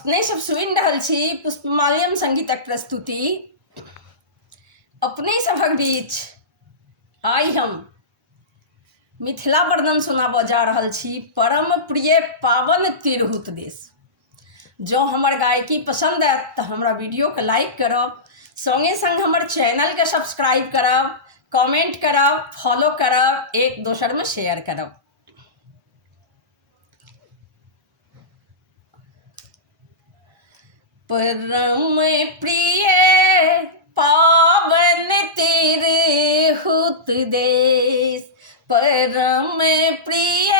अपने सब सुनि रहल छी पुष्पमाल्यम संगीतक प्रस्तुति। अपने सभक बीच आइ हम मिथिला वर्णन सुनाबऽ जा रहल छी परम प्रिय पावन तिरहुत देश। जँ हमर गायकी पसंद आयत तऽ हमरा वीडियोके लाइक करब, संगे संग हमर चैनलके सब्सक्राइब करब, कमेंट करब, फॉलो करब, एक दोसरमे शेयर करब। परम प्रिय पावन तिरहुत देश, परम प्रिय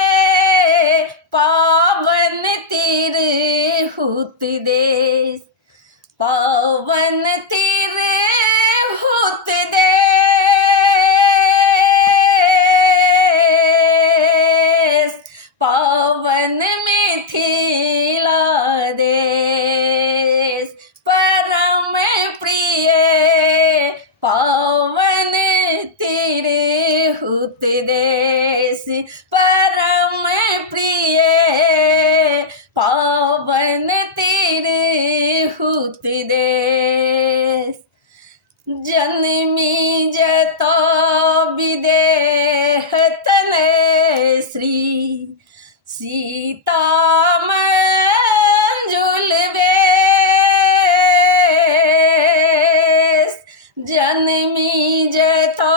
पावन तिरहुत देश, पावन तिरहुत देश, पावन मिथिला देश, परम प्रिय पावन तिरहुत देश, परम प्रिय पावन तिरहुत देश। जन्मी जतो विदेह तनय श्री सीता मंजुल बेश, जन्मी जतो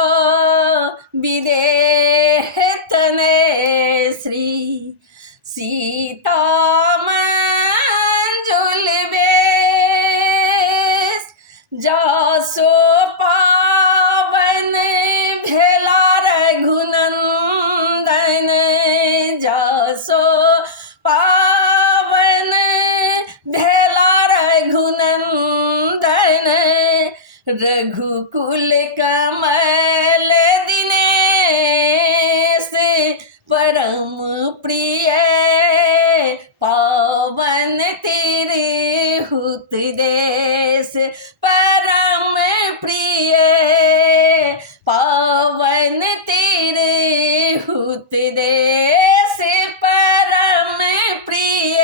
विदेह तनय श्री सीता मंजुल बेश, जासो पावन भेला रघुनंदन, जासो पावन भेला रघुनंदन, रघुकुल कमल दिनेश, परम प्रिय पावन तिरहुत देश, परम प्रिय पावन तिरहुत देश, परम प्रिय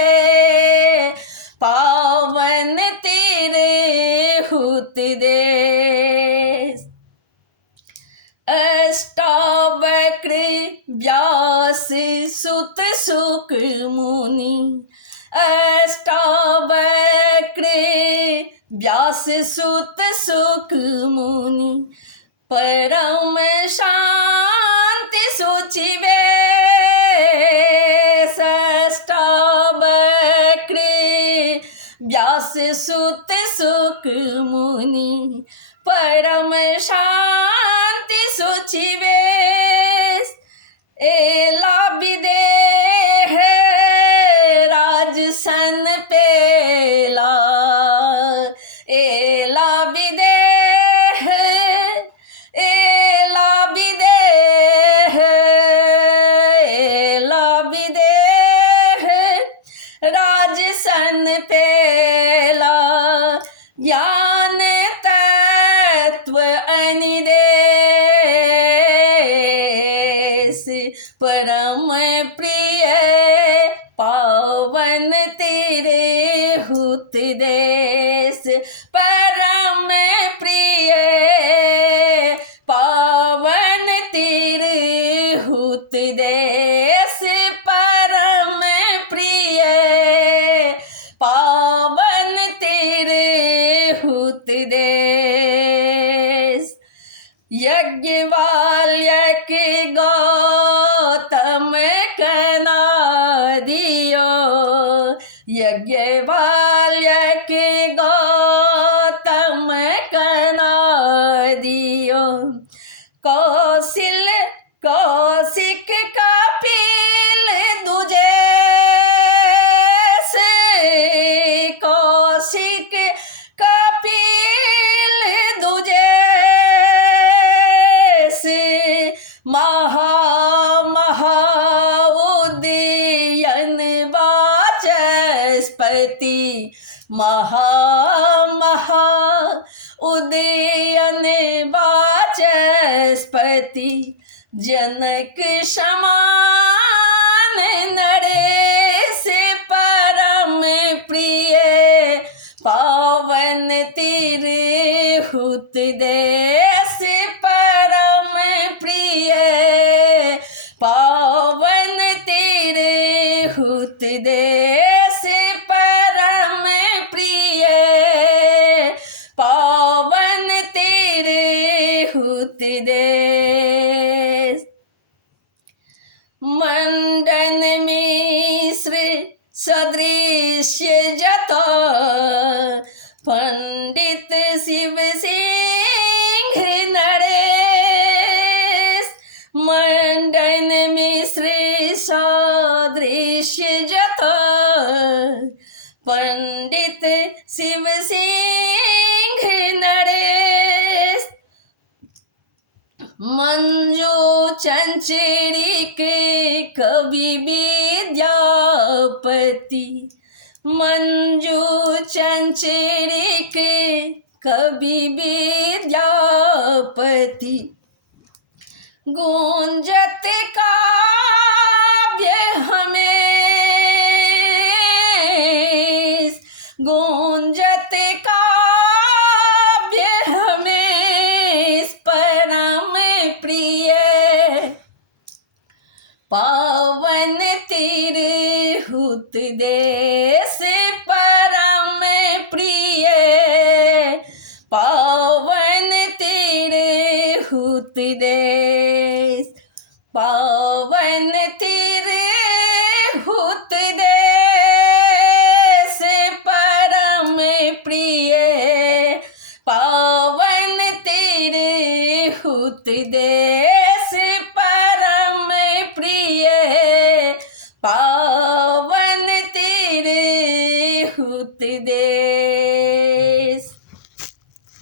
पावन तिरहुत देश। अष्टावक्र व्यास सुत शुक मुनि, अष्टावक्र व्यास सुत शुक मुनि, परम शांति सुचिवे, अष्टावक्र व्यास सुत शुक मुनि, परम शांति सुचिवे, एला विदेह राजसन पेला, एला विदेह, एला विदेह, एला विदेह राजसन पेला, ज्ञान तत्व अनिदेश, परम प्रिय पावन तिरहुत देश, परम प्रिय पावन तिरहुत देश, परम प्रिय पावन तिरहुत देश। यज्ञवाल्यक गौतम कनादियो, यज्ञवाल्यक गौतम कनादियो, कौशिक कपिल दुजे से, कौशिक कपिल दुजे से, उदयन वाचस्पति, उदयन वाचस्पति, जनक समान नरेश, परम प्रिय हुत देश परम प्रिय पावन तिरहुत देश परम प्रिय पावन तिरहुत देश। मंडन मिश्र सदृश्य जता पंडित शिव सिंह नरेश। मंडन मिश्र सदृश्य जता पंडित शिव सिंह नरेश। मंजू चंचरिक कवि विद्यापति मंजू चंचरिक कवि विद्यापति गूंजत काव्य हमें गूंजत काव्य हमें परम प्रिय पावन तिरहुत देश परम प्रिय पावन तिरहुत देश पावन तिरहुत देश परम प्रिय पावन तिरहुत देश परम प्रिय पावन तिरहुत देश।